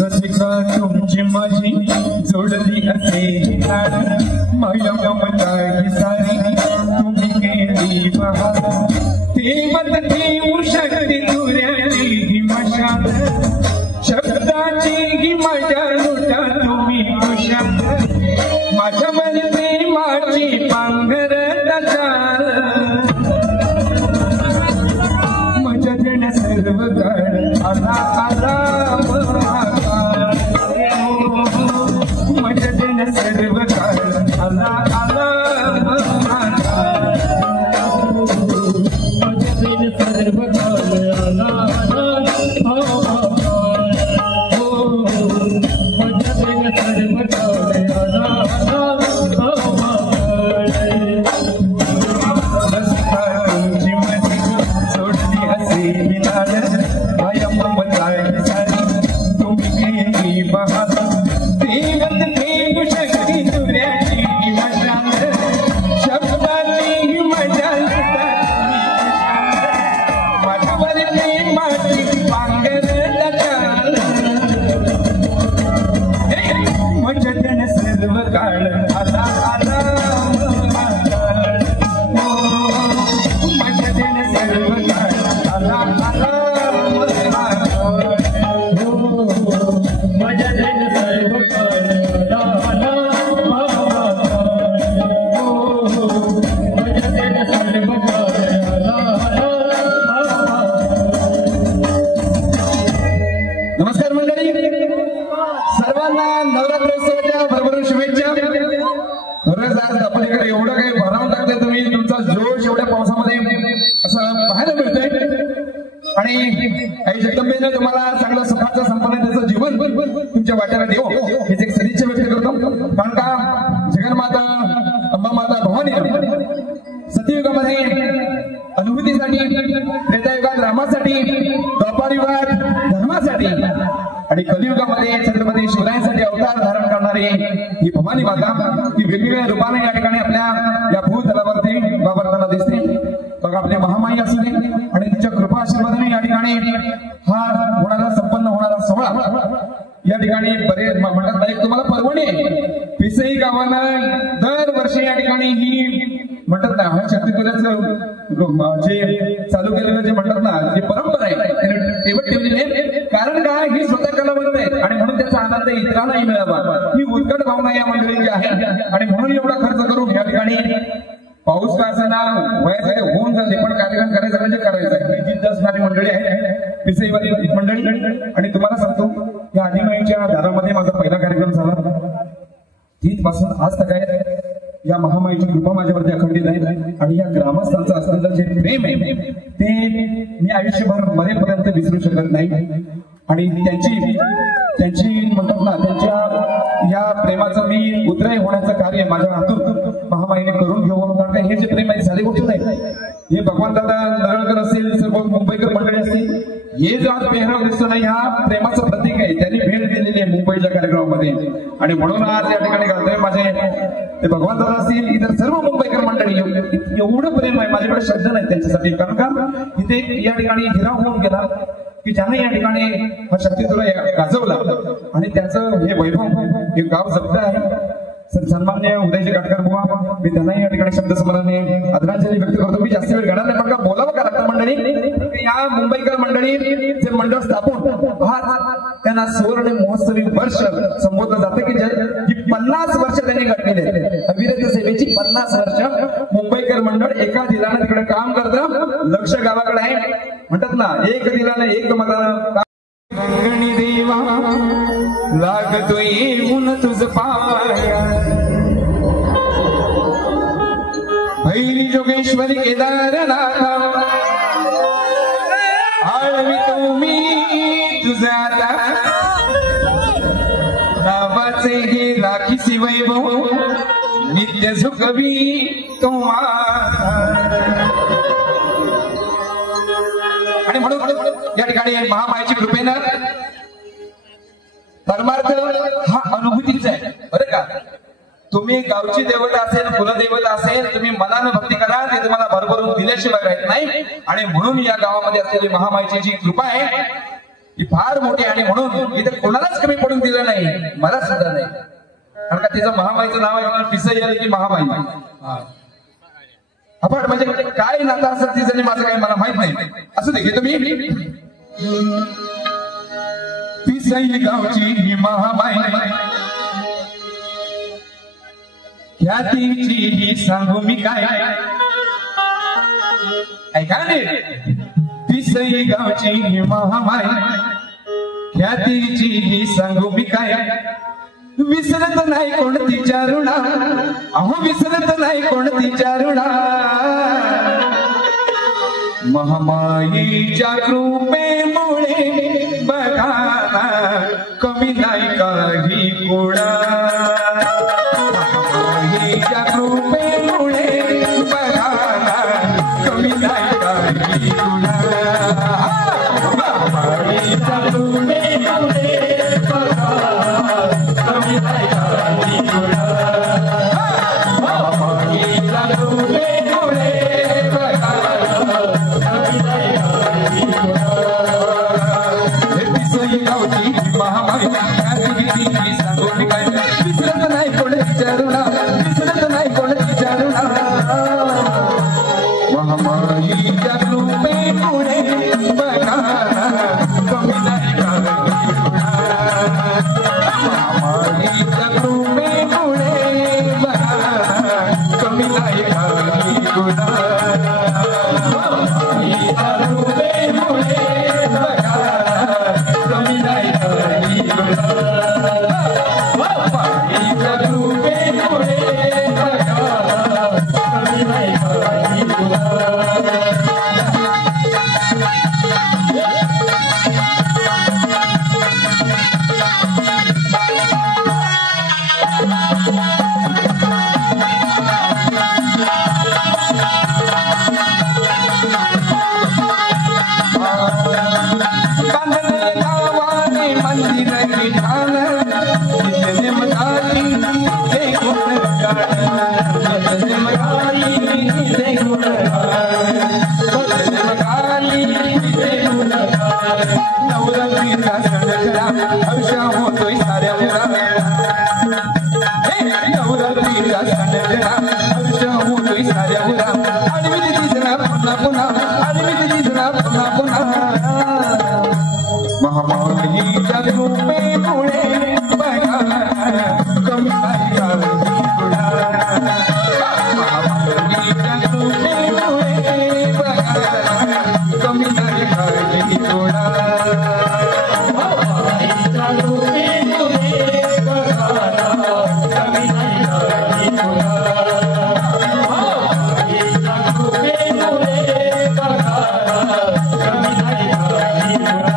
रसिका तुमची माझी जोडली असे माझ्या ममता ही सारी तुम्ही केली बहार ते मत शक्ती तुऱ्याची ही मशाल शब्दाची ही माझ्या लुटा तुम्ही कुशाल माझ्या मनाची माझी पांघर चाल माझ्या जण सर्व काळ आला आला माझ्या जण सर्व काळ आला आला माझ्या जण सर्व काळ आला आई जगदंबेने तुम्हाला चांगलं सुखाचं संपन्नतेचं जीवन तुमच्या वाट्याला देऊ हेच एक सदिच्छा व्यक्त करतो कारण का जगन्माता अंबा माता भवानी सत्ययुगामध्ये अनुभूतीसाठी त्रेतायुगात रामासाठी द्वापार युगात धर्मासाठी आणि कलियुगामध्ये छत्रपती शिवरायांसाठी अवतार धारण करणारी ही भवानी माता ही वेगवेगळ्या रूपाने या ठिकाणी आपल्या या भूतलावरती वावरताना दिसते बघा आपल्या महामाई असू दे आणि तिच्या कृपा आशीर्वादाने या ठिकाणी हा होणारा संपन्न होणारा सोहळा या ठिकाणी बरेच म्हणतात एक तुम्हाला परवणी पिसई गावानं दरवर्षी या ठिकाणी ही म्हणतात ना हा शक्तीपुराचं जे चालू केलेलं जे म्हणतात ना जी परंपरा आहे त्याने ठेवत ठेवलेली आहे कारण काय ही स्वतः कलावंत आहे आणि म्हणून त्याचा आनंद इतरांनाही मिळावा ही उत्कट भावना या मंडळीची आहे आणि म्हणून एवढा खर्च करून या ठिकाणी पाऊस का असं ना वयासाठी होऊन जाते पण कार्यक्रम करायचा म्हणजे करायचा आहे जिद्द असणारी मंडळी आहे पिसईवाली मंडळी आणि तुम्हाला सांगतो या आदिमाईच्या दारामध्ये माझा पहिला कार्यक्रम झाला तिथपासून आज तक आहे या महामाईची कृपा माझ्यावरती अखंडित आहे आणि या ग्रामस्थांचं असलेलं जे प्रेम आहे ते मी आयुष्यभर मरेपर्यंत विसरू शकत नाही आणि त्यांची म्हणतात ना त्यांच्या या प्रेमाचं मी उद्रेक होण्याचं कार्य माझ्या हातून महामाईने करून घेऊ कारण हे जे प्रेम आहे साधी गोष्ट नाही हे भगवान दादा नरळकर असतील सर्व मुंबईकर मंडळी असतील हे जो आज पेहराव दिसतो नाही हा प्रेमाचं प्रतीक आहे त्यांनी भेट दिलेली आहे मुंबईच्या कार्यक्रमामध्ये आणि म्हणून आज या ठिकाणी घालतोय माझे ते भगवान दादा असतील इतर सर्व मुंबईकर मंडळी एवढं प्रेम आहे माझ्याकडे शब्द नाही त्यांच्यासाठी कारण का इथे या ठिकाणी हिरा होऊन गेला की ज्याने या ठिकाणी हा शक्तीतुरा गाजवला आणि त्याचं हे वैभव हे गाव जप्त आहे सन्मान्य उदयजी काटकर बुवा मी त्यांनाही या ठिकाणी शब्दस्मरणे आदरांजली व्यक्त करतो मी जास्त वेळ घेणार नाही पण का बोलावं का लागतं मंडळी या मुंबईकर मंडळी जे मंडळ स्थापन त्यांना सुवर्ण महोत्सवी वर्ष संबोधलं जातं की जी 50 वर्ष त्यांनी घडलेली आहेत अविरत सेवेची 50 वर्ष मुंबईकर मंडळ एका दिलानं तिकडे काम करतं लक्ष गावाकडे आहे म्हणतात ना एक दिलानं एक मतानं गंगणी देवा लागतो येऊन तुझ पाया भैरी जोगेश्वरी केदारनाथ आळवी तुम्ही तुझा आता नावाचे हे राखीसी वैभव नित्य झुकवी तुम्हाला आणि म्हणून या ठिकाणी महामाईची कृपेनं परमार्थ हा अनुभूतीचा आहे बरं का तुम्ही गावची देवता असेल, कुलदेवता असेल, तुम्ही मनानं भक्ती करा, ते तुम्हाला भरभरून दिल्याशिवाय राहत नाही. आणि म्हणून या गावामध्ये असलेली महामाईची जी कृपा आहे ती फार मोठी. आणि म्हणून इथे कोणालाच कमी पडून दिलं नाही, मला सुद्धा नाही. कारण का तिचं महामाईचं नाव आहे पिसई आली की महामाई. आपण म्हणजे काय नातं असं तिचं माझं काही मला माहित नाही. असं देखील तुम्ही पिसई गावची ही महामाई ख्यातीची ही सांगू मी काय. ऐका रे, पिसई गावची ही महामाई ख्यातीची ही सांगू मी काय. विसरत नाही कोणतीच्या ऋणा, अहो विसरत नाही कोणतीच्या ऋणा. महामाईच्या कृपेमुळे बघा कमी नाही काही कोणा. महामाईच्या कृपेमुळे बघा कमी नाही काही कोणा. महामाईच्या कृपेमुळे बघा कमी नाही काही कोणा. महामाईच्या कृपेमुळे बघा कमी नाही काही कोणा. पिसई गावची महामाई ख्यातीची सांगू मी काय. विसरत नाही कोणतीच्या ऋणा, विसरत नाही कोणतीच्या ऋणा. महामाईच्या कृपेमुळे बघा कमी नाही काही कोणा. महामाईच्या कृपेमुळे बघा कमी नाही काही कोणा. महामाईच्या कृपेमुळे बघा कमी नाही काही कोणा. महामाईच्या कृपेमुळे बघा कमी नाही काही कोणा. नवरात्रीचा सण खरा हर्षा होतोय साऱ्या मुला. नवरात्रीचा सण खरा हर्षा होतोय साऱ्या मुला. आडवी तिची जरा पुन्हा पुन्हा, आडवी तिची जरा पुन्हा पुन्हा. महामाईच्या कृपेमुळे बघा कमी नाही काही कोणा. महामाईच्या कृपेमुळे बघा कमी नाही काही कोणा. महामाईच्या कृपेमुळे बघा कमी नाही काही कोणा. महामाईच्या कृपेमुळे बघा कमी नाही काही कोणा.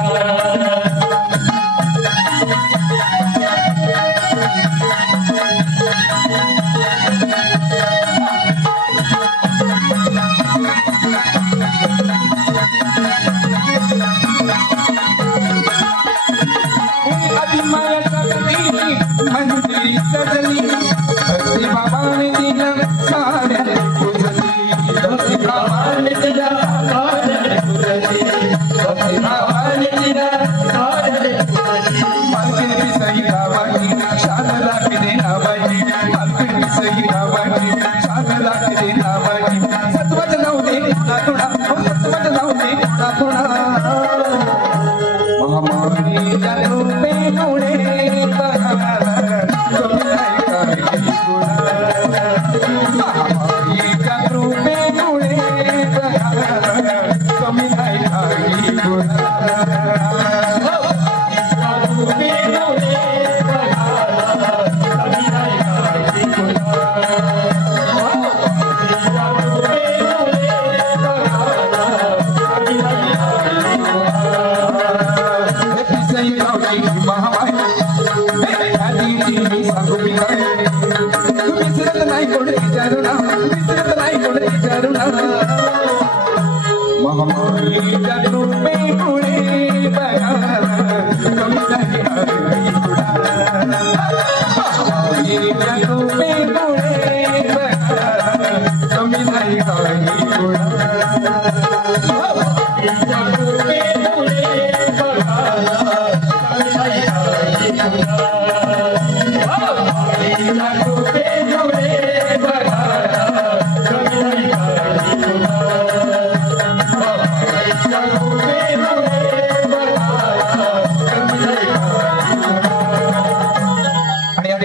मंदिरी सजली भक्ती बाबाने दिला साऱ्या पूजली. भक्ती बाबाने दिला साऱ्या पूजली. भक्ती बाबाने दिला साऱ्या पूजली. मालकीण पिसई गावाची शान लागते नावाची. मालकीण पिसई गावाची शान लागते नावाची. सत्वच नव्हते कोणा कोणा, सत्वच नव्हते कोणा कोणा. महामाईच्या कृपेमुळे बघा कमी नाही काही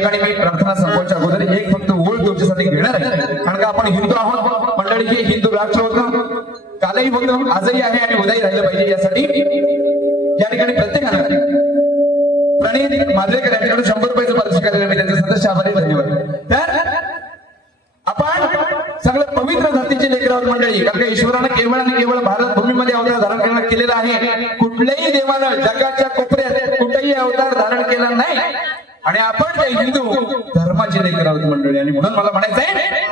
ठिकाणी मी प्रार्थना संपवायच्या अगोदर एक फक्त ओळ तुमच्यासाठी घेणार आहे, कारण का आपण हिंदू आहोत मंडळी. हे हिंदू राष्ट्र होतं, कालही होतं, आजही आहे आणि उद्याही राहिलं पाहिजे यासाठी या ठिकाणी प्रत्येकानं प्रणित मांजरेकर यांच्याकडून 100 रुपयाचं पारितोषिक आलेलं, मी त्यांचे सदस्य आभारी, धन्यवाद. तर आपण सगळं पवित्र धरतीचे लेकर आहोत मंडळी, कारण का ईश्वरानं केवळ आणि केवळ भारत भूमीमध्ये अवतार धारण केलेला आहे. कुठल्याही देवानं जगाच्या कोपऱ्यात कुठेही अवतार धारण केला नाही आणि आपण त्या हिंदू धर्माचे लेकर आहोत मंडळी. आणि म्हणून मला म्हणायचंय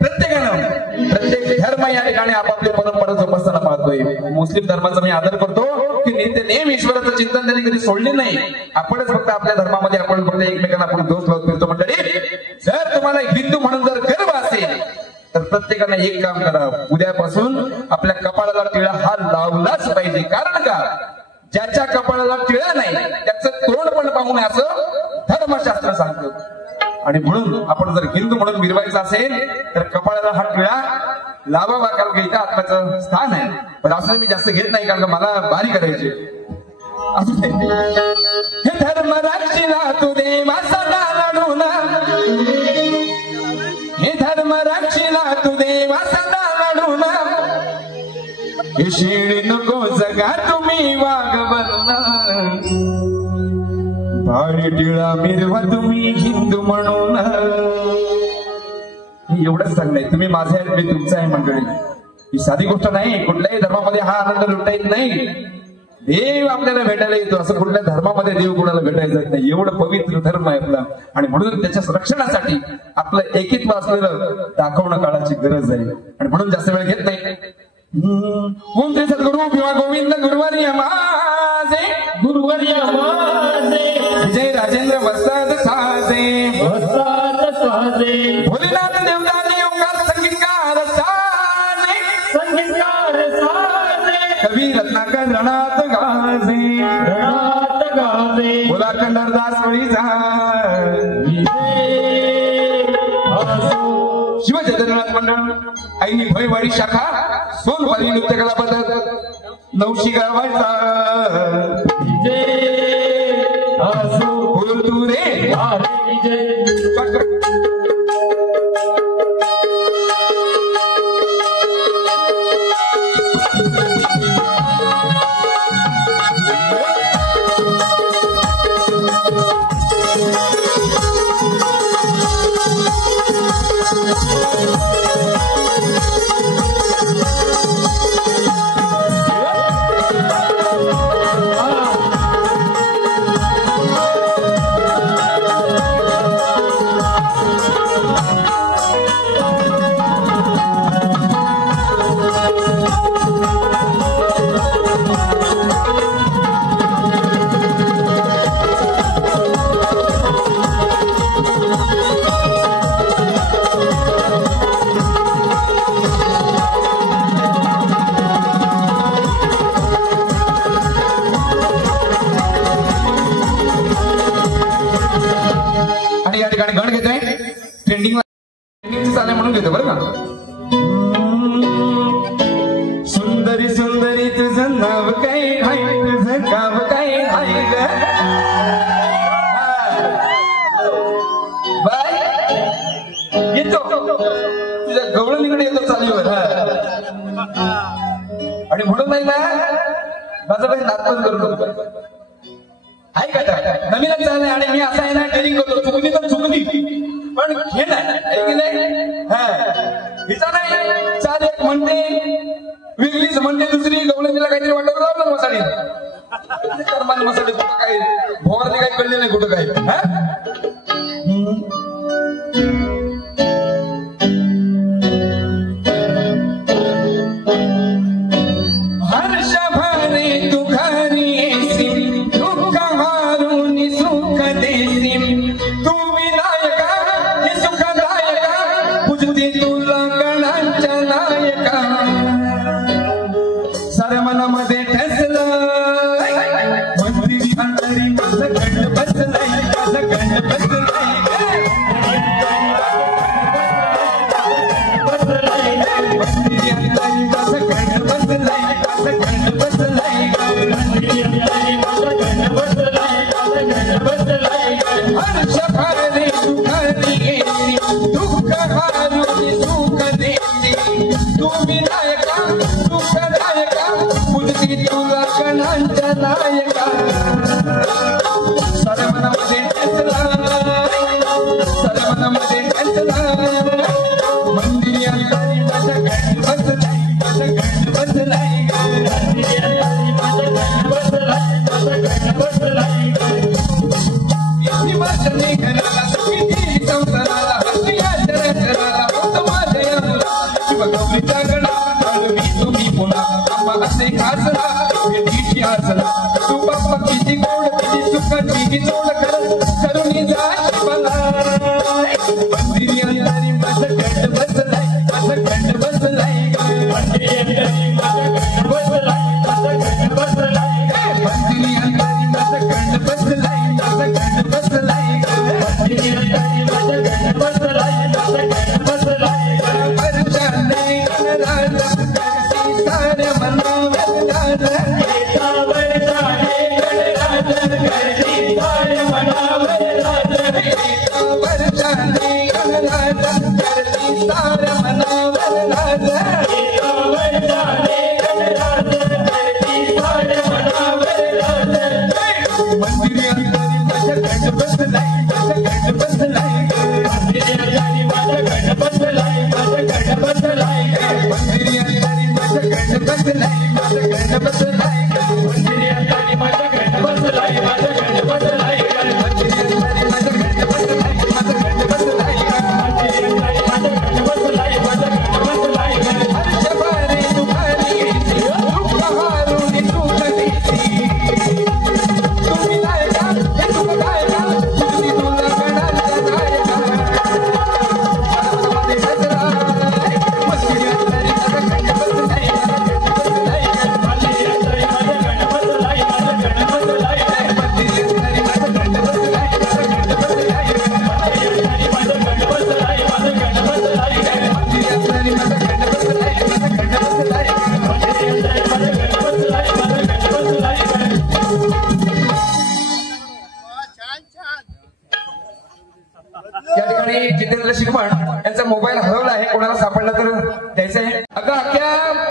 प्रत्येकानं प्रत्येक धर्म या ठिकाणी आपापली परंपरा जोपासताना पाहतोय. मुस्लिम धर्माचा मी आदर करतो की नेहमी ईश्वराचं चिंतन त्यांनी कधी सोडले नाही. आपणच फक्त आपल्या धर्मामध्ये आपण फक्त एकमेकांना आपण दोष लावत फिरतो मंडळी. जर तुम्हाला हिंदू म्हणून जर गर्व असेल तर प्रत्येकानं एक काम करा, उद्यापासून आपल्या कपाळाला टिळा हा लावलाच पाहिजे. कारण का ज्याच्या कपाळाला टिळा नाही त्याचं तोंड पण पाहू नये असं धर्मशास्त्र सांगतं. आणि म्हणून आपण जर हिंदू म्हणून मिरवायचं असेल तर कपाळाला हा टिळा लावावा, कारण की इथं आत्म्याचं स्थान आहे. पण असं मी जास्त घेत नाही, कारण मला बारी करायची असं. हे धर्म रक्षिला तू देवा सदा लढून, हे धर्म रक्षिला तू देवा सदा लढून, हे शिळी नको जगा तुम्ही वाघ बनून, भाडी टिळा मिरवा तुम्ही हिंदू म्हणून. एवढंच सांगणं, तुम्ही माझे आहेत मी तुमचं आहे मंडळी. ही साधी गोष्ट नाही. कुठल्याही धर्मामध्ये हा आनंद लुटता येत नाही. देव आपल्याला भेटायला येतो, असं कुठल्या धर्मामध्ये देव कुणाला भेटायला जात नाही. एवढं पवित्र धर्म आहे आपला. आणि म्हणून त्याच्या रक्षणासाठी आपलं एकित्व असलेलं दाखवणं काळाची गरज आहे. आणि म्हणून जास्त वेळ घेत नाही. ओम श्री सद्गुरु किंवा गोविंद गुरुवर्य माझे, गुरुवर्य माझे, विजय राजेंद्र वस्ताद साजे, वस्ताद साजे, भोलेनाथ देवदानी ओंकार संगीतकार साजे, संगीतकार साजे, कवी रत्नाकर रणात गाजे, रणात गाजे, बोला कंडरदास वळीचा शिवचैतन्यनाथ मंडळ आईनी भयवाडी शाखा सोनवाडी नृत्य कला पद्धत नवशी गावाचा बोल तू रे सुंदरी सुंदरी तुझं नाव काय आहे, तुझं गाव काय आहे ग बाय येतो तुझ्या गवळणीकडे येतो चालीवर. आणि म्हणून नाही ना माझं काही नातपण करू नको आहे का, नवीनच झालंय. आणि मी असं आहे ना ट्रेनिंग करतो, चुकली तर चुकली पण हे नाही हा हिचा नाही. चाल एक म्हणते वेगळीच म्हणते, दुसरी गवळणीला काहीतरी वाटत लावलं मसाडी कर्माने मसाडी कुठं काय भोवरने काही कळले नाही कुठं काय. हर्ष भरे तू घरी येसी, दुःख हारून सुख देसी, तू विनायका हे सुखदायका, पूजते तुला गणांच्या नायका. साऱ्या मनामध्ये ठसलं मंदिरी अंतरी माझं गंड बसलंय, माझं गंड आले घराला सुखी संसाराला हसल्या चराचराला होत माझ्या या मुला शिवगौरीच्या गणा आळवी तुम्ही पुन्हा आम्हा असे खासला भेटीची आसला तू बाप्पा किती गोड किती सुखाची की जोड करुणी जा शिवाला मंदिरी अंधारी माझं गंड बसलाय माझं गंड बसलाय मंदिरी अंधारी माझं गंड बसलाय माझं गंड बसलाय मंदिरी अंधारी माझं गंड बसलाय माझं गंड बसलाय मंदिरी अंधारी माझं गंड बसलाय माझं गंड बसलाय परचाले राजा करती सारे मनावर राजा जितेंद्र शिरमण यांचा मोबाईल हरवला आहे कोणाला सापडला तर द्यायचा आहे अगं अख्ख्या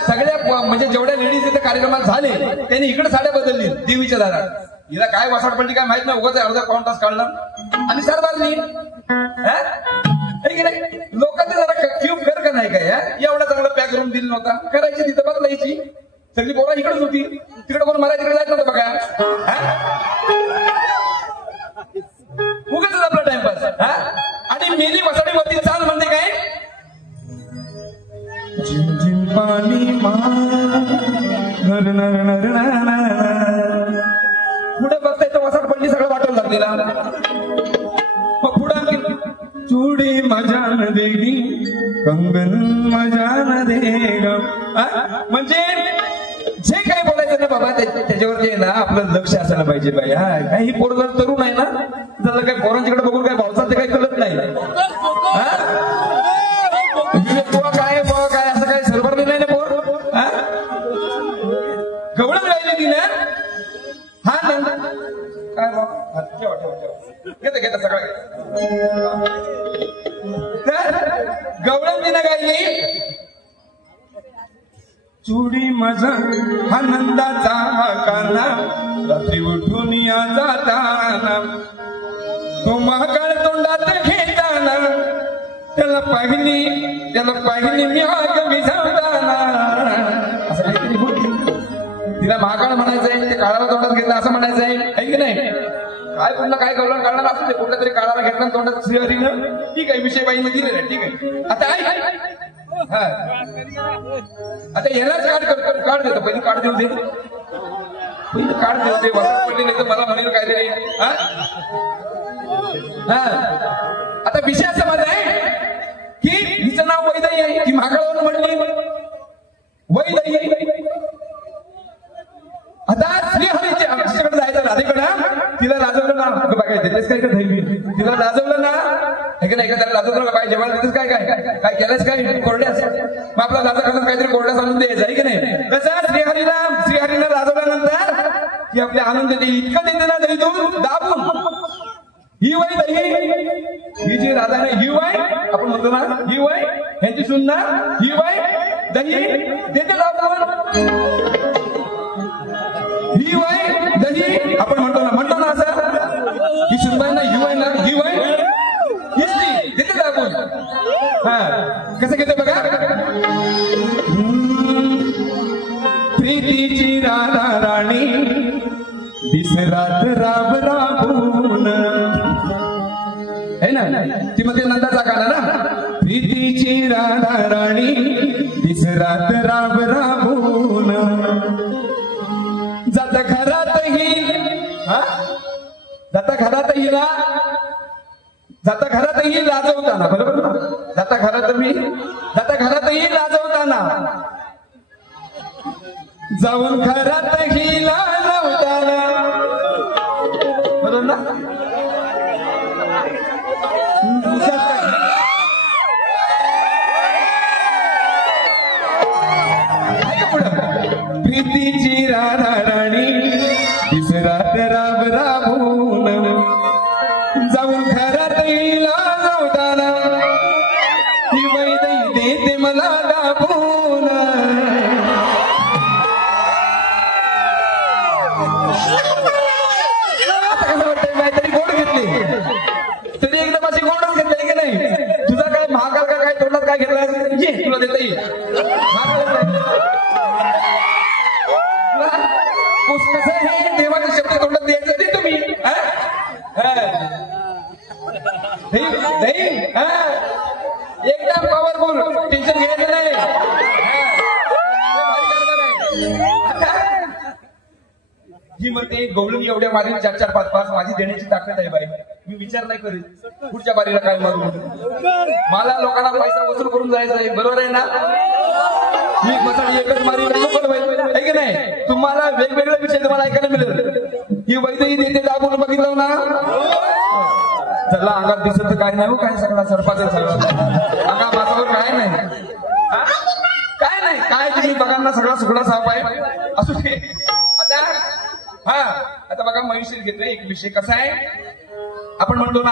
सगळ्या म्हणजे जेवढ्या लेडीज इथे कार्यक्रमात झाले त्यांनी इकडे साड्या बदलली देवीच्या दारात हिला काय वासाड पडली काय माहित नाही उगाच अर्धा पाऊण तास काढला आणि सर बाजली लोकांनी जरा क्यूब कर का नाही काय एवढा चांगला पॅक करून दिला नव्हता करायची तिथं बदलायची सगळी पोरा इकडेच होती तिकडे कोण मला तिकडे जायचं नव्हतं बघा उगाच आपला टाइमपास आणि मेली वसाडीवरती चाल म्हणते काय झिम झिम पाणी पुढे बघताय तर वसाड पडली सगळं वाटून लागलेला मग पुढे चुडी मजान देगी कंगन मजान देग म्हणजे जे काही बोलायचं ना बाबा त्याच्यावरती आहे ना आपलं लक्ष असायला पाहिजे बाई ही पोर जर तरुण आहे ना जर काही पोरांच्याकडे बघून काय भावसाल ते काही कळत नाही काय असं काही सरभरले नाही ना पोर गवळण राहिली ती ना हा नंतर काय घेता सगळं गवळण ती ना गायली चुडी मजा आनंदाचा काना रात्री उठून या जाताना तो महाकाळ तोंडात घेताना त्याला पाहिली मी आग विझवताना असं काहीतरी तिला महाकाळ म्हणायचंय ते काळाला तोंडात घेतला असं म्हणायचंय आहे की नाही काय पुन्हा काय कळलं काढणार असू दे कुठल्या तरी काळाला घेतला तोंडात श्रीहरीनं ठीक आहे विषय बाईने दिलेला ठीक आहे आता आता यालाच कार्ड देतो पहिली कार्ड देऊ दे कार्ड देऊ दे वसा पडली नाही तर मला म्हणेल काहीतरी आता विषय असा माझा आहे की हिचं नाव वैदाई आहे ती महाकाळावर म्हणली वैदाई आता श्रीहरीच्या आमच्याकडे जायचं राधेकडं तिला लाजवलं ना बघायचं तेच काय तिला लाजवलं ना त्याला लाजवलं काय जेवण देतेस काय काय काय केलंस काय कोरड्यास मग आपला दादा कसं काहीतरी कोरड्यास आणून द्यायचं आहे की नाही तसं श्रीहरीला लाजवल्यानंतर ती आपल्या आनंद देते इतकं देते ना तरी तू दाबून ही वय दही ही जी राधा आहे ही वय आपण म्हणतो ना ही वय ह्यांची सुन ना ही वय दही देते दाबून ही वय दही आपण म्हणतो ना असं ही सुनबाईंना ही वय ना ही वय हिस्ट्री देते दाबून कसं घेते बघा प्रीतीची राधा राणी दिस रात राब राबून है ना ती मध्ये नंदाचा गाणं ना प्रीतीची राधा राणी दिसरात राब राबून जाता घरातही जाता घरातही लाजवताना बरोबर ना जाता घरातही लाजवताना जाऊन घरातही लाजवताना बरोबर ना प्रीतीची राधा राणी दिसरात राब राबून जाऊन घरातही लाजवताना ही वैदई देते मला दाबून काहीतरी गोड घेतली तरी एकदम अशी गोडच घेतली की नाही तुझा काय महाकाल का काय तोंडात काय घेतला ये तुला देता येईल कसं हे देवाचे शब्द तोंडात द्यायचं ते तुम्ही एकदम पॉवरफुल टेन्शन घ्यायचं नाही ही म्हणते गवळणी एवढ्या मारील 4-4 5-5 माझी देण्याची ताकद आहे बाई मी विचार नाही करीत पुढच्या बारीला काय मारू मला लोकांना पैसा वसूल करून जायचं आहे बरोबर आहे ना ही मसाली एकच मारी आहे की नाही तुम्हाला वेगवेगळे विषय तुम्हाला ऐकायला मिळेल ही वैद्यही देते दाबून बघितलं ना चला अंगात दिसत काय नाही हो काय सगळा सरपाच अंगा माझ्यावर काय नाही काय तुम्ही बघांना सगळा सुगडा साप आहे असू दे आता बघा मयुष्य घेतलं एक विषय कसा आहे आपण म्हणतो ना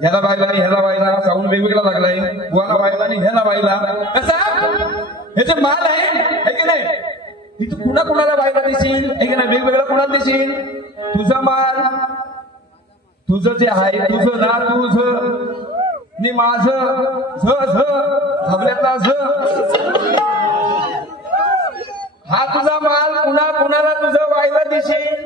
ह्याला बायला साऊंड वेगवेगळा लागलाय बुवाला बायला आणि ह्याला बायला कसा ह्याचे माल आहे की नाही इथं कुणाला बायला देशील आहे की नाही वेगवेगळा कुणाला देशील तुझा माल तुझं जे आहे तुझं ना तुझं नि माझं झबल्यातला हा तुझा माल कुणाला तुझं वायला देशील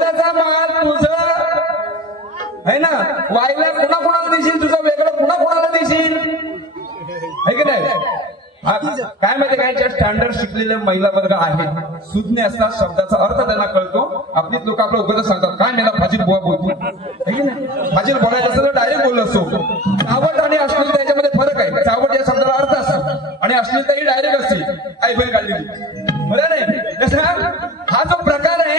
तुझा माल तुझं आहे ना वायला कुणाला देशील तुझं वेगळं कुणाला देशील आहे की नाही काय माहिती काय ज्या स्टँडर्ड शिकलेल्या महिला वर्ग आहेत सुज्ञ असतात शब्दाचा अर्थ त्यांना कळतो आपली लोक आपलं उगाच सांगतात काय मला फाजील बुवा बोलतो आहे की नाही फाजील बोलायचं असं तर डायरेक्ट बोललो असतो चावट आणि अश्लीलता याच्यामध्ये फरक आहे चावट या शब्दाला अर्थ असतो आणि अश्लीलता ही डायरेक्ट असते आई बहीण काढलेली बरं नाही कसं हा जो प्रकार आहे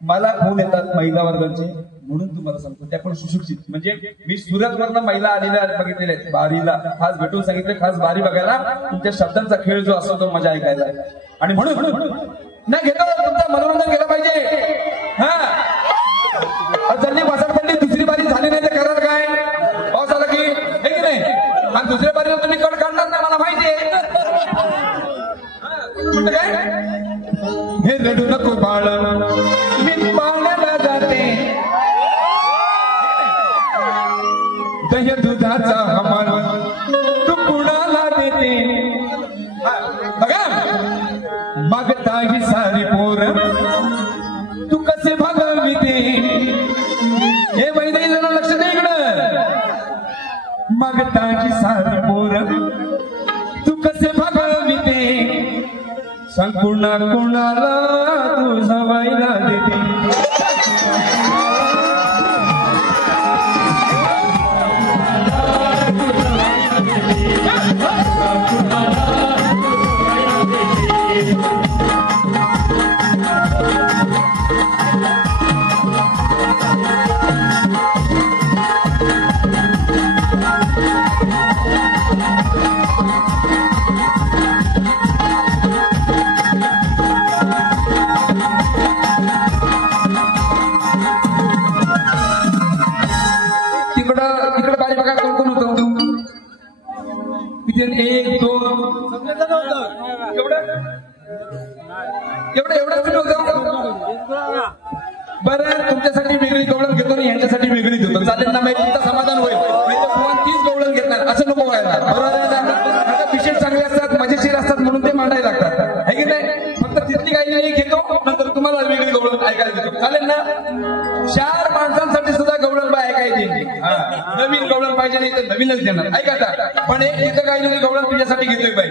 मला फोन येतात महिला वर्गाचे म्हणून तुम्हाला सांगतो त्या पण सुशिक्षित म्हणजे मी सुरतवरनं महिला आलेल्या बघितलेल्या आहेत बारीला खास भेटून सांगितलं खास बारी बघायला तुमच्या शब्दांचा खेळ जो असतो तो मजा ऐकायला आणि म्हणून नाही घेतो तुमचं मनोरंजन केलं पाहिजे हा जल्दी वसंत पडली दुसरी बारी झाली नाही तर करणार काय पाऊस आला की हे की नाही आणि दुसऱ्या बारीला तुम्ही कट काढणार नाही मला माहिती आहे काय हे रडू नको बाळ मी पाण्याला जाते दह्य दुधाचा हमाल तू कुणाला देते बघा मागता ही सारी पोर तू कसे भागविते हे वैद्य जरा लक्ष दे इकडं मागता ही सारी पोर तू कसे भागविते सांग कुणाला तू सवायला देते तिकडं बारी बघा कोण कोण होतं तिथे 1 2 एवढंच तुम्ही होतं बरं तुमच्यासाठी वेगळी गवळण घेतो आणि यांच्यासाठी वेगळी घेतो चालेल ना तुमचं समाधान होईल नाही 30 गवळण घेतणार असं नको व्हायला बरोबर विशेष चांगले असतात मजेशीर असतात म्हणून ते मांडायला लागतात है की नाही फक्त तिथली काही घेतो नंतर तुम्हाला वेगळी गवळण ऐकायला देतो चालेल ना 4 माणसांसाठी सुद्धा गवळण बाय ऐकायची नवीन गवळण पाहिजे नाही तर नवीनच देणार ऐकायचा पण एक इथं काही गवळण तुझ्यासाठी घेतोय बाई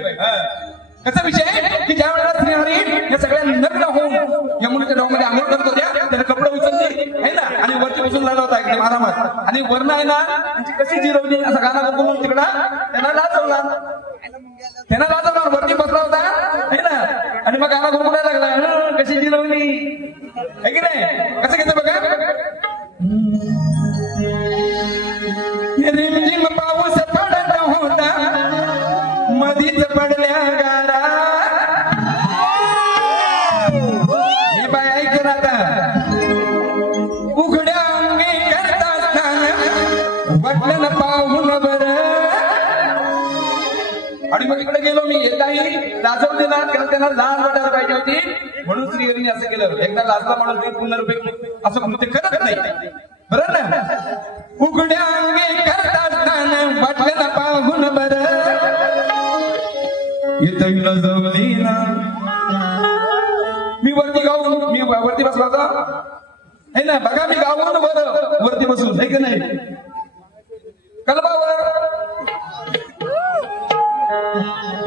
कसा विषय आहे की ज्या वेळेला श्रीहरी या सगळ्या नग्न होऊन यमुनेच्या डोंगरामध्ये आंघोळ करत होत्या त्याने कपडे उचलले आहे ना आणि वरती बसून लागला होता एकदम आरामात आणि वर्ण आहे ना त्यांची कशी जिरवली असा गाणं बघून तिकडा त्यांना लाजवला वरती बसला होता आहे ना आणि मग गाणं गुणगुणायला लागला कशी जिरवली आहे की नाही कसं घेतं बघा रिमझिम पाऊस पडत होता मधीच पडल्या गारा हे बाय ऐक ना आता उघड्या अंगी करता असताना वाटलं ना पाहून बरं आणि मग इकडे गेलो मी एकदाही लाजवले ना कारण त्यांना लाज वाटायला पाहिजे होती म्हणून श्रीहरीने असं केलं एकदा लाजला माणूस मी पुन्हा रुपये असं कृत्य करत नाही बरं ना उघड्या अंगी करता असताना वाटलं ना पाहून बरं येतही जवली ना मी वरती बसला होता है ना बघा मी गावावर बरं वरती बसून है की नाही कलबावर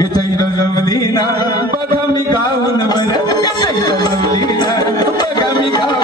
येतही जवली ना बघा मी गावून बरं येतही जवली ना बघा मी गावून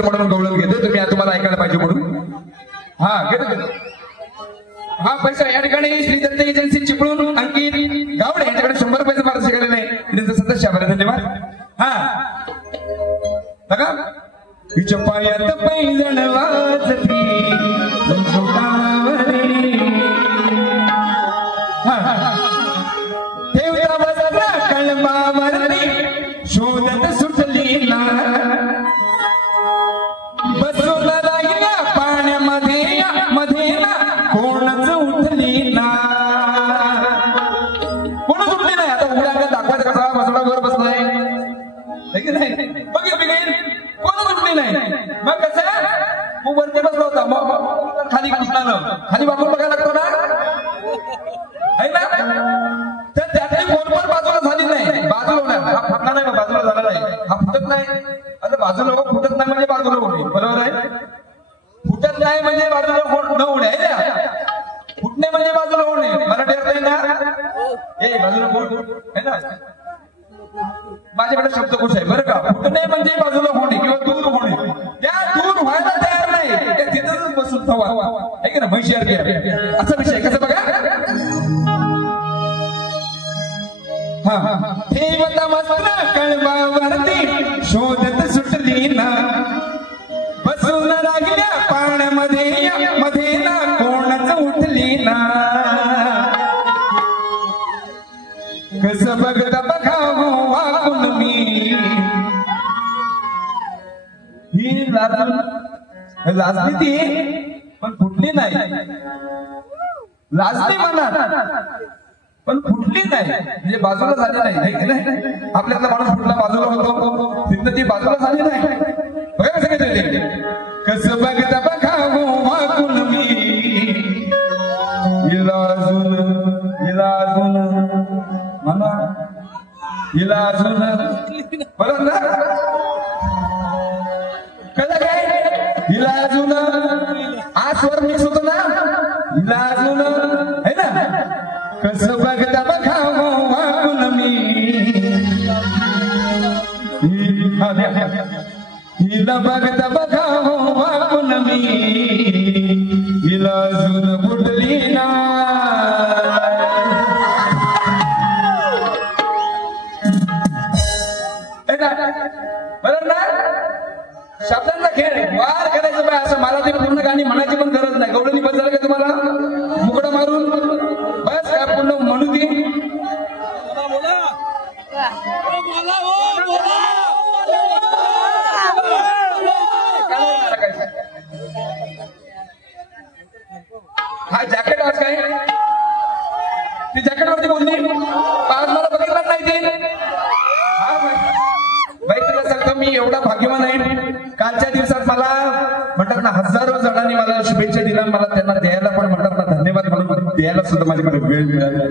म्हणून गवळण घेतो तुम्ही तुम्हाला ऐकायला पाहिजे म्हणून घेतो पैसा या ठिकाणी श्री दत्त एजन्सी चिपळूण अंकित गावडे यांच्याकडे 100 रुपयाचं मार्ग शिकलेलं आहे त्यांचं सदस्य आभार धन्यवाद बघा हिच्या पायात पैजण वाजती ठेवता बसला कळमावरती शोधत सुटली ना बसून राहिल्या पाण्यामध्ये ना कोणच उठली ना कोणच उठली नाही आता उड्या दाखवायचं कसा बसला वर बसलाय नाही बघेल कोणच उठली नाही मग कसं मग वरती बसला होता मग खाली कृष्णानं खाली वापरून बघायला लागतो ना है ना तर त्यातली कोण बाजूला झाली नाही बाजूला हा फुटला नाही बाजूला झाला नाही हा फुटत नाही आता बाजूला फुटत नाही म्हणजे बाजूला होणे बरोबर आहे फुटत नाही म्हणजे बाजूला न होणे आहे ना फुटणे म्हणजे बाजूला होणे मराठी अर्थ आहे ना ए बाजूला फुट आहे ना माझ्याकडे शब्दकोश आहे बरं का फुटणे म्हणजे बाजूला होणे किंवा दूर होणे त्या दूर व्हायला तयार नाही त्या तिथंच बसून थवा आहे की ना म्हैशी असा विषय कसं बघा ठेवता मस्त्र कळबावरती शोधत सुटली ना बसून लागल्या पाण्यामध्ये ना कोणच उठली ना कसं बघता बघावं वाकून मी ही लाजली ती पण फुटली नाही लाजली मनात पण फुटली नाही म्हणजे बाजूला झाली नाही आपल्यातला माणूस फुटला बाजूला होतो तिथं ती बाजूला झाली नाही बघा कसं काय कसं बघता बघावं वाकून मी हिला अजून म्हणा हिला अजून बरं ना कळलं काय हिला अजून हा स्वर मिक्स होतो ना हिला अजून है ना कसं बघता बघावं वाकून मी हिला बघता बघावं वाकून मी हिला अजून फुटली ना ती जॅकेटवरती बोलली आज मला बघितलं नाही ते. हा बाई तुला सांगतो मी एवढा भाग्यवान आहे. कालच्या दिवसात मला म्हणतात ना हजारो जणांनी मला शुभेच्छा दिल्या. मला त्यांना द्यायला पण म्हणतात ना धन्यवाद म्हणून द्यायला सुद्धा माझ्याकडे वेळ मिळाला.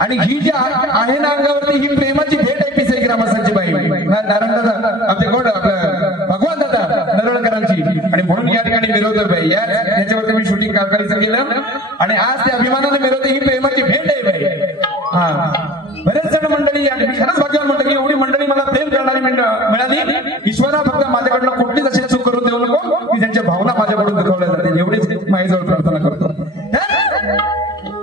आणि ही जी आहे ना अंगावरती ही प्रेमाची भेट आहे पिसई ग्रामस्थांची बाई नारायण दादा आमचे कोण आपलं भगवान दादा नरळकरांची. आणि म्हणून या ठिकाणी मिरवतो बाई याच्यावरती मी शूटिंग कारकारीचं केलं आणि आज त्या अभिमानाने मिरवते. ही प्रेमाची भेट आहे बाई. हा बरेच जण मंडळी या ठिकाणी खरंच भाग्यवान म्हणतो की एवढी मंडळी मला प्रेम करणारी मिळाली. ईश्वरा फक्त माझ्याकडनं कुठलीच अशी चूक करून देऊ नको की त्यांच्या भावना माझ्याकडून दुखावल्या जाते. एवढीच माझ्याजवळ प्रार्थना करतो.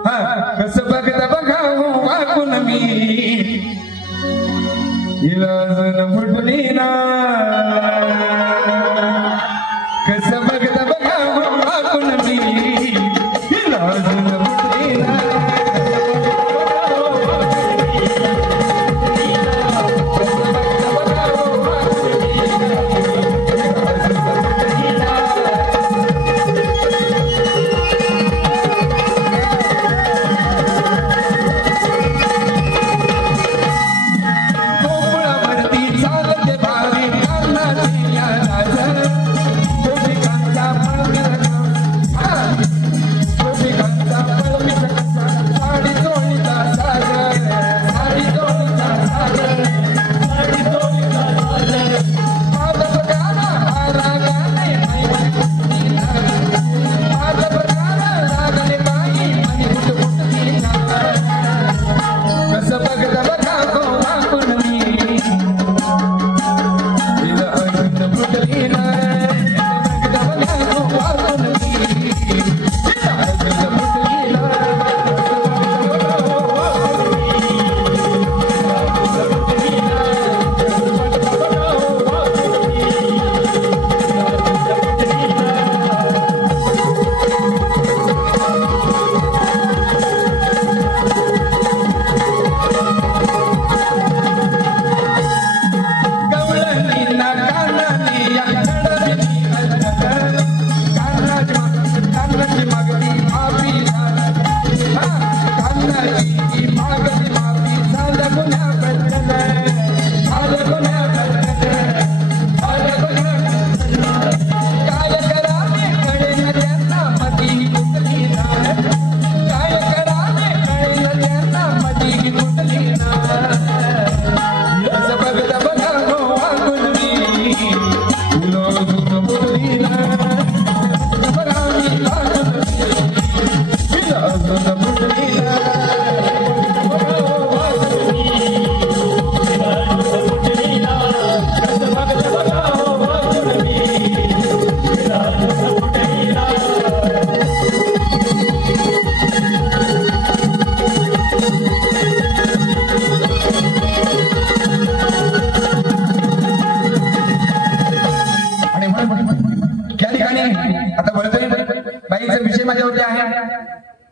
हा कसं बघता बघावं वाकून मी इलाजून फुटली ना. कसं बघता बघावं वाकून मी इलाजून फुटली ना.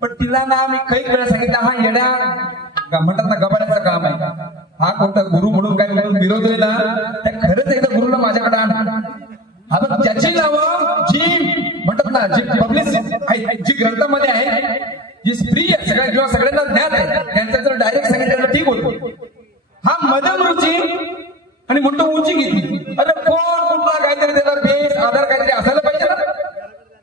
पण तिला ना मी काही वेळा सांगितलं हा येण्या म्हणतात ना गबाड्याचं काम आहे. हा कोणता गुरु म्हणून काय म्हणून विरोधोय ना त्या खरंच एकदा गुरुला माझ्याकडे आण. आता ज्याची नावं जी म्हणतात ना जी पब्लिक जी ग्रंथामध्ये आहे जी स्त्री आहे सगळ्या किंवा सगळ्यांना ज्ञात आहे त्यांचं जर डायरेक्ट सांगितलं ठीक होतो. हा मदम रुची आणि म्हणतो उंची किती. अरे कोण कुठला काहीतरी त्याला बेस आधार काहीतरी असायला पाहिजे ना.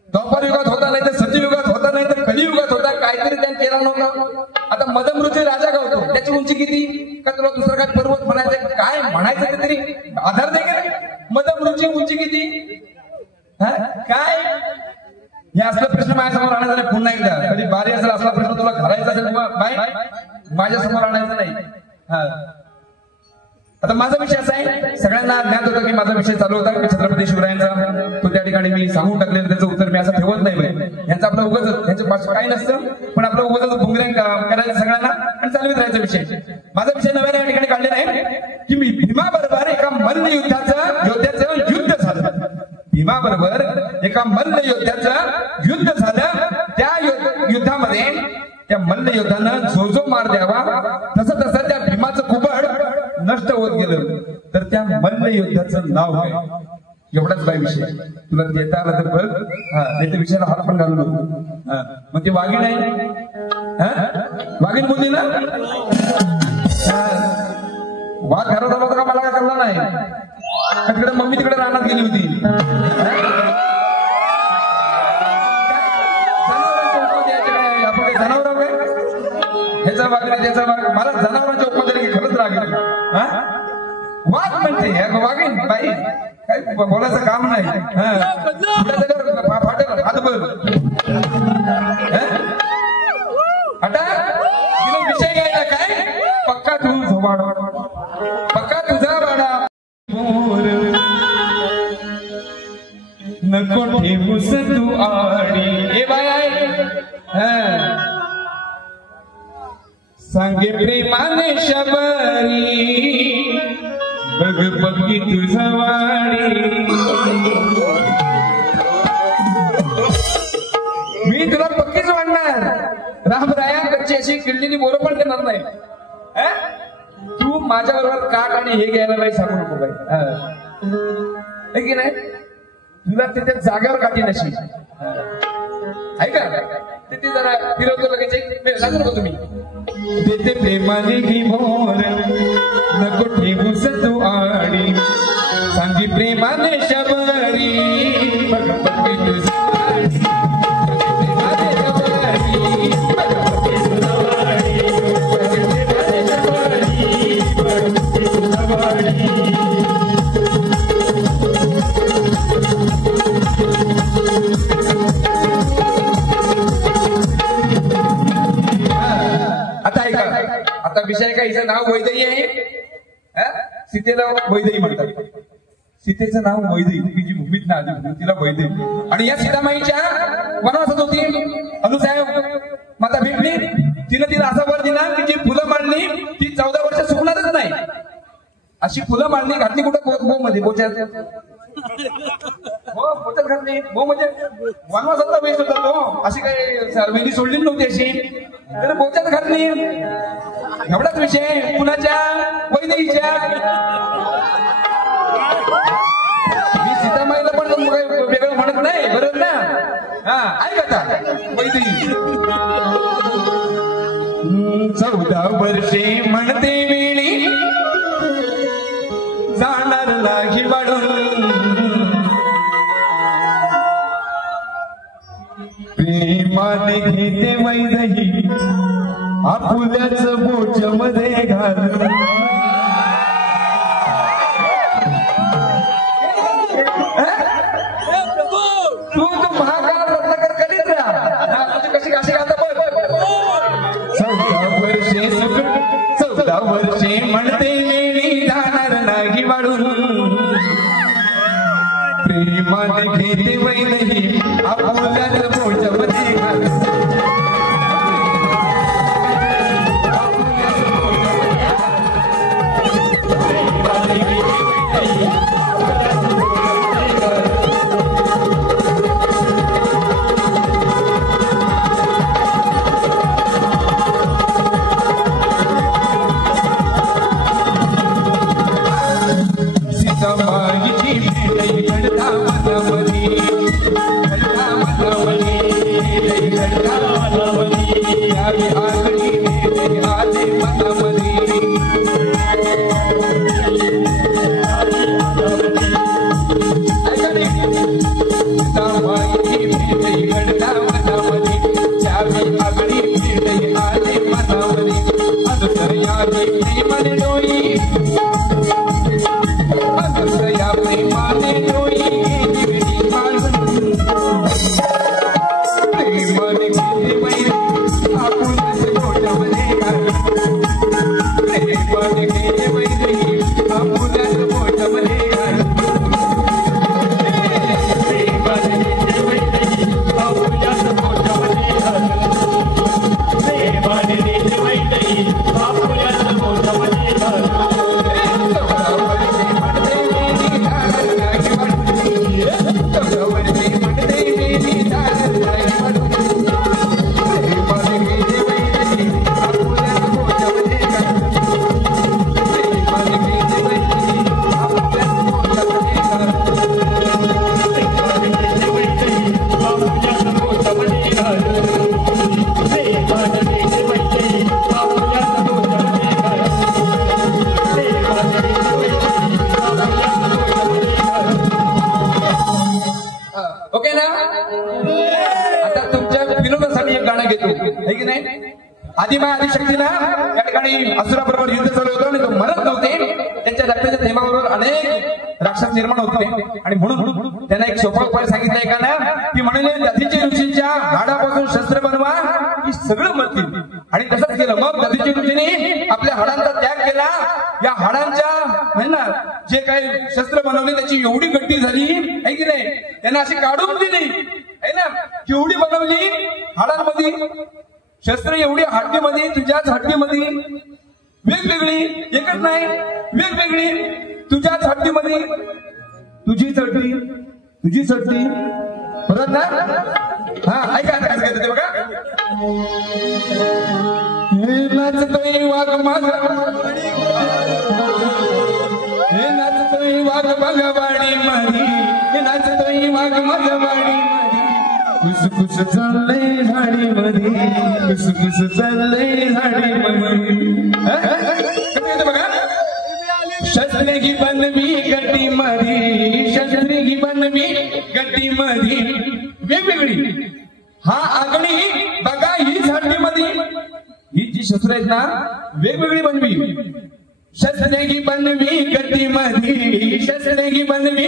द्वापर युगात होता नाही तर सत्ययुगात होता नाही तर कलियुगात होता काहीतरी त्यांनी केला नव्हता. आता मदमृत्यू राजा गावतो त्याची उंची किती का तुला दुसरं काय पर्वत म्हणायचं काय म्हणायचं तरी आधार दे का. मदमृत्यू उंची किती काय हे असला प्रश्न माझ्यासमोर आणायचा नाही. पुन्हा एकदा कधी बारी असेल असला प्रश्न तुला घालायचा असेल किंवा बाय माझ्यासमोर आणायचा नाही. आता माझा विषय असा आहे सगळ्यांना ज्ञात होतं की माझा विषय चालू होता की छत्रपती शिवरायांचा तो त्या ठिकाणी मी सांगून टाकलेलं त्याचं उत्तर मी असं ठेवत नाही. यांचं आपलं उगाच यांच्या पासून काही नसतं पण आपलं उगाच भुंगऱ्या करायचं सगळ्यांना आणि चालवीत राहायचा विषय. माझा विषय नव्याने या ठिकाणी काढलेला आहे की मी भीमाबरोबर एका मल्ल योद्ध्याचं युद्ध झालं. भीमाबरोबर एका मल्ल योद्ध्याचं युद्ध झालं. त्या युद्धामध्ये त्या मल्ल योद्धानं जो जो मार द्यावा तसं तसं त्या भीमाचं कुबड नष्ट होत गेलं. तर त्या मल्ल योद्ध्याचं नाव आहे एवढाच बाय विषय. तुला देता आला तर बघ नाही तर विषयाला हात पण घालू नको. मग ते वाघीण आहे वाघीण बोलली ना वाघ घरात आला होता का मला काय कळलं नाही तिकडे मम्मी तिकडे रानात गेली होती जनावर ह्याचा वाघ नाही त्याचा वाघ मला जनावरांच्या उपमध्ये खरंच लागेल वाघ म्हणते वाघीण बाई काही बोलायचं काम नाही फाटेल हात बघ आता तिला विषय घ्यायला काय पक्का तू झोबाडा पक्का तुझा वाडा नको ठेवूस तू आडी ए बाय सांगे प्रेमाने शबरी बघ पक्की तुझा वाडी मी तुला पक्कीच वाढणार रामराया कच्ची अशी किडलेली बोरं पण देणार नाही तू माझ्या बरोबर काट आणि हे घ्यायला नाही सांगू नको बाई की नाही तुला तिथे जागेवर काठी नशी ऐका तिथे जरा फिरवतो लगेच लागलो तुम्ही तिथे प्रेमाने घी मोर नको ठेवूस तू आडी सांगी प्रेमाने शबरी बघ पक्की तुझी आता विषय काय हिचं नाव वैदेही आहे सीतेला वैदेही म्हणतात सीतेचं नाव वैदेही तिची भूमीत ना आली तिला वैदेही आणि या सीतामाईच्या वनवासात होती अनुसाहेब माता भेटली तिने तिला असा वर दिला की जी फुलं मांडली ती 14 वर्ष सुकणारच नाही अशी फुलं मांडली घातली कुठं बो मध्ये बोच्यात हो बोच्यात घातली बो म्हणजे वनवासातला वेश होता तो अशी काही वेली सोडली नव्हती अशी त्याला बोच्यात घातली एवढाच विषय कुणाच्या वैदेहीच्या मी सीतामाईला पण वेगळं म्हणत नाही बरोबर ना ऐक आता वैदेही 14 वर्षे म्हणते वेळी जाणार नाही वाढून प्रेमाने घेते वैदेही आपुल्याच बोच मध्ये घालून तू महाकाळ रत्नाकर कधीच राहा कशी कशी आता बघ 14 वर्षे म्हणते वेळी जाणार नाही वाढून प्रेमाने घेते वैदेही आपुल्याच बोच मध्ये घालून आदिमाया आदिशक्तीनं या ठिकाणी असुराबरोबर युद्ध चालू होतं आणि तो मरत नव्हते. त्यांच्या रक्ताच्या थेंबाबरोबर अनेक राक्षस निर्माण होते आणि म्हणून त्यांना एक सोपा उपाय सांगितलाय का ना की म्हणाले दधीचे ऋषींच्या हाडापासून शस्त्र बनवा की सगळं मरतील. आणि तसंच केलं. मग दधीचे ऋषींनी आपल्या हाडांचा त्याग केला. या हाडांच्या ना जे काही शस्त्र बनवले त्याची एवढी गट्टी झाली आहे की नाही, त्यांना अशी काढून दिली आहे ना, केवढी बनवली हाडांमध्ये शस्त्र, एवढी हड्डीमध्ये, तुझ्याच हड्डीमध्ये वेगवेगळी, एकच नाही वेगवेगळी, तुझ्याच हड्डीमध्ये तुझीच हड्डी, तुझीच हड्डी परत ना. हा ऐका काय सांगायचं ते बघा. हे नाचतोय वाघ माझा, हे नाचतोय वाघ माझ्या वाडी मध्ये, हे नाचतोय वाघ माझ्या वाडी मध्ये, कुसकुस चाललंय झाडी मध्ये, कुसकुस चाललंय झाडी मध्ये. बघा. शस्त्र ही बनवी गड्डी मध्ये, शस्त्र ही बनवी गड्डी मध्ये वेगवेगळी. हा आगणी बघा ही झाडीमध्ये, ही जी शस्त्र आहेत ना वेगवेगळी बनवी. शस्त्र ही बनवी गड्डी मध्ये, शस्त्र ही बनवी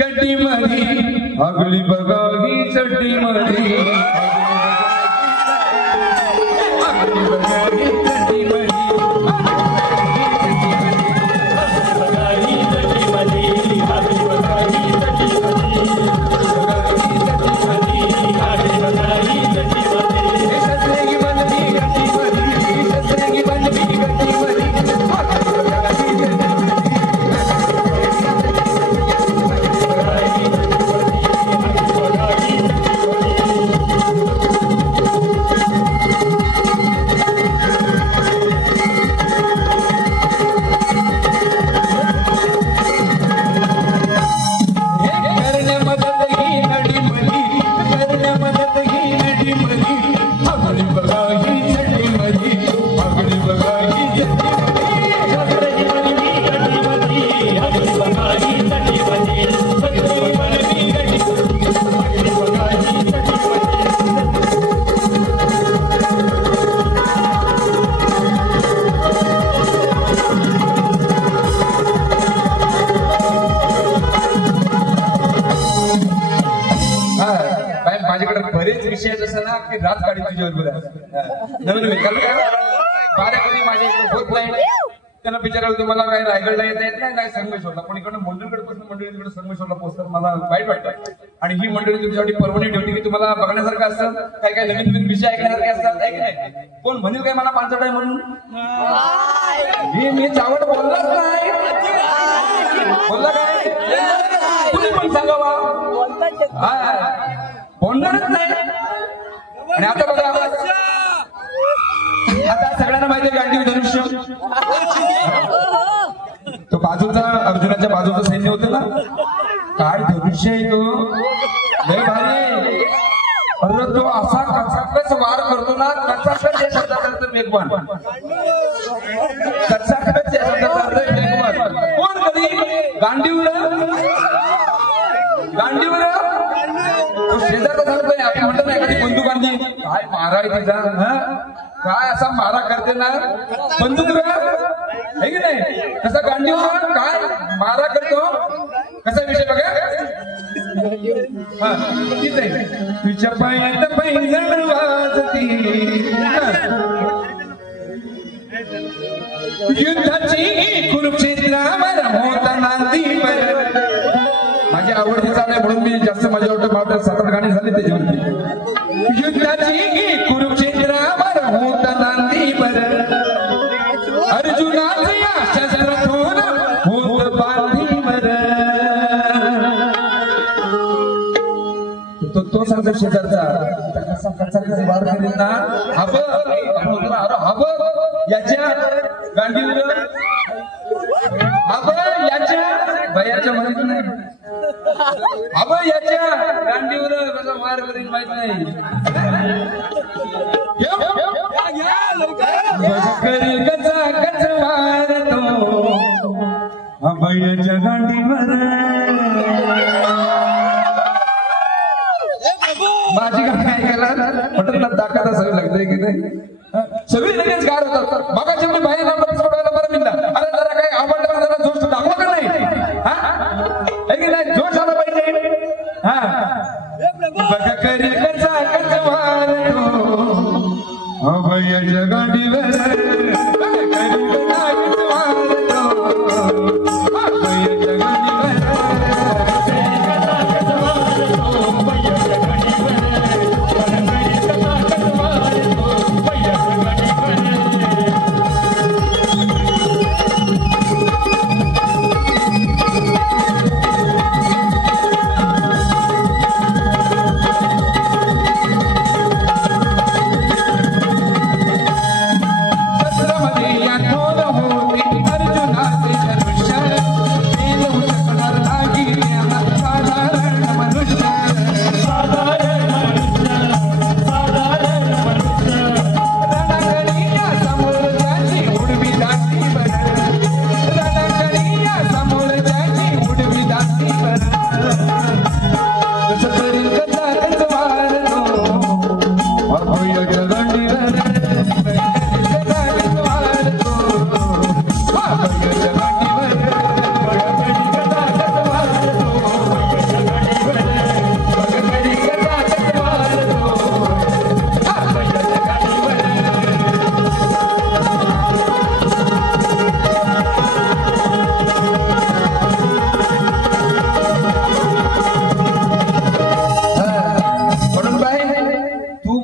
गड्डी मध्ये, आगळी बघा ही चड्डी मध्ये, आगळी बघा ही चड्डी मध्ये. माझ्याकडे बरेच विषय असं ना की रात काढी तुझ्यावर नवीन बारा कधी माझ्या इकडे होत नाही. त्यांना विचारायला तुम्हाला काही रायगडला येता येत नाही, संगमेश्वरला, पण इकडे मंडळकडे पासून मंडळीकडे संगमेश्वरला पोहोचतात. मला वाईट वाटतं. आणि ही मंडळी तुमच्यासाठी परवानगी ठेवली की तुम्हाला बघण्यासारखं असतं, काय काय नवीन नवीन विषय ऐकण्यासारखे असतात, आहे की नाही. कोण म्हणेल काय मला पांचट आहे म्हणून? मी चावट बोललाच नाही. बोलला काय तुम्ही पण सांगावा, बोलणारच नाही. आणि आता बघा, आता सगळ्यांना माहिती आहे गांडीव धनुष्य, तो बाजूचा अर्जुनाच्या बाजूचं सैन्य होतं ना, काय धनुष्य आहे तो, लय भारी. अरे तो असा कचाकच वार करतो ना, कचाकच या शब्दाचा अर्थ वेगवान, कचाकच या शब्दाचा अर्थ वेगवान. कोण कधी गांडीवर गांडीवर शेजारचा सांगतोय, आपण म्हणतो ना एखादी बंदूक आणली, काय मारा आहे तिचा, काय असा मारा करते ना बंदूक आहे की नाही, तसा गांडीवर काय मारा करतो. कसा विषय बघा. हा ठीक आहे. तुझ्या पायात पैंजण वाजती, युद्धाची कुरुक्षेत्रावर होता नांदीवर. माझी आवडती चालू आहे म्हणून मी जास्त माझ्या आवडतं 7-8 गाणी झाली त्याच्यावरती. युद्धाची कुरुक्षेत्रावर होता नांदीवर, अर्जुनाचं या शस्त्र थोर होत बांधीवर. तो सांगतो शेजारचा, कसा कसा वार करेल ना, हब हब याच्या गांडीवर, हब याच्या बयाच्या म्हणत नाही, हब याच्या गांडीवर कसा वार करेल माहित नाही. करेल कसा कच वार तो हब याच्या गांडीवर. माझी गाणी ऐकायला म्हटलं ना ताकद असावी लागते की नाही. सगळी लगेच गार होतात. मागाच्या मी बाहेर सोडवायला बरं मिळला. अरे जरा काही आवडलं जरा जोश दाखवा का नाही? हा की नाही? जोश आला पाहिजे. हा बघा करी कसा कचवार तो अभय जगाडीवर करी कसा कचवार तो अभय जगाडीवर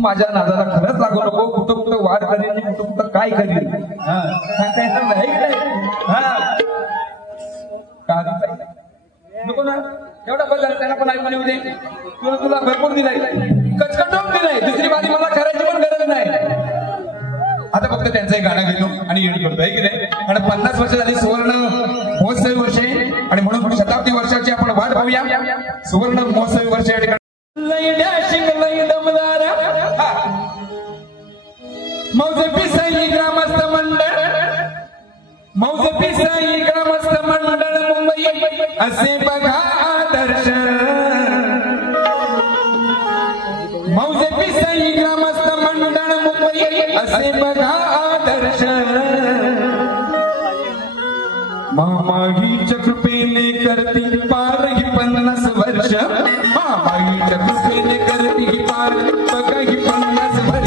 माझ्या नादाला खरंच लागू नको. कुठं कुठं वाद करेल कुठं कुठं काय करेल नको ना. एवढा बदल त्याला पण ऐकून येऊ दे. तुला भरपूर दिलाय कचकटून दिलाय. दुसरी बाजी मला करायची पण गरज नाही. आता फक्त त्यांचं एक गाणं घेतो आणि एड करतो आहे की नाही. आणि 50 वर्ष झाली सुवर्ण महोत्सवी वर्षे आणि म्हणून शताब्दी वर्षाची आपण वाट पाहूया. सुवर्ण महोत्सवी वर्ष या ठिकाणी मौजे पिसाई ग्रामस्थ मंडळ मौजे पिसाई ग्रामस्थ मंडळ मुंबई असे बघा आदर्श. मौजे पिसाई ग्रामस्थ मंडळ मुंबई असे बघा आदर्श. मामाईच्या कृपेने करती पार ही 50 वर्ष. मामाईच्या कृपेने करती ही पार बघा ही 50 वर्ष.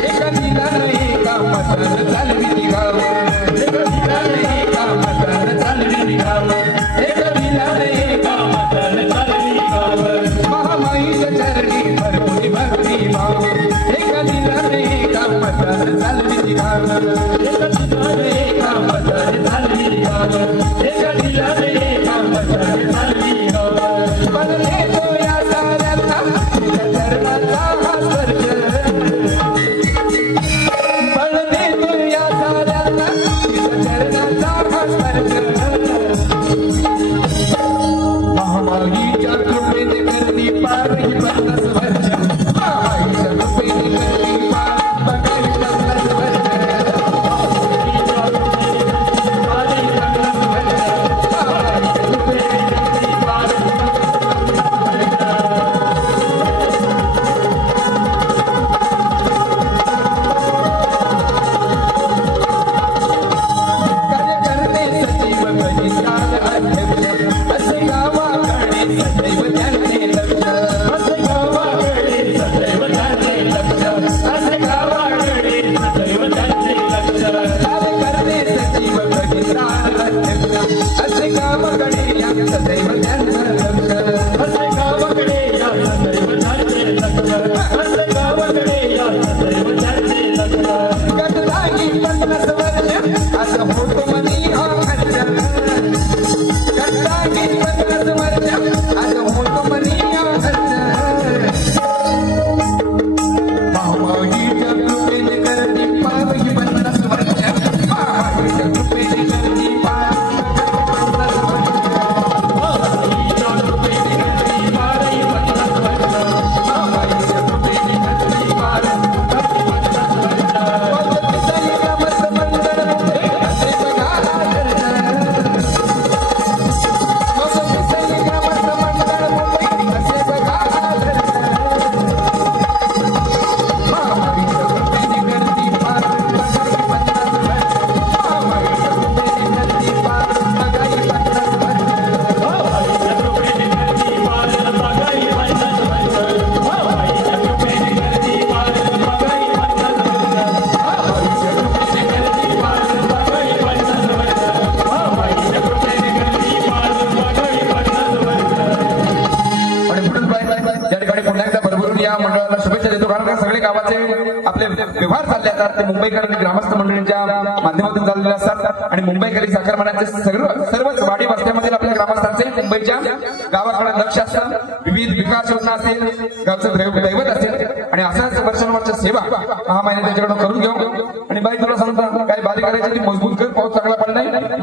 एका कारण का सगळे गावाचे आपले व्यवहार चालले असतात ते मुंबईकर आणि ग्रामस्थ मंडळींच्या माध्यमातून चाललेले असतात आणि मुंबईकरी साखरमान्यांचे सर्वच वाडी वस्त्यामधील आपल्या ग्रामस्थांचे मुंबईच्या गावाकडे लक्ष असतं. विविध विकास योजना असेल, गावचं दैवत असेल आणि असाच वर्षानुवर्ष सेवा हा महिने त्याच्याकडून करून घेऊ. आणि बाई तुला सांगता काय बारी करायची ती मजबूत कर, पाऊस चांगला पडलाय.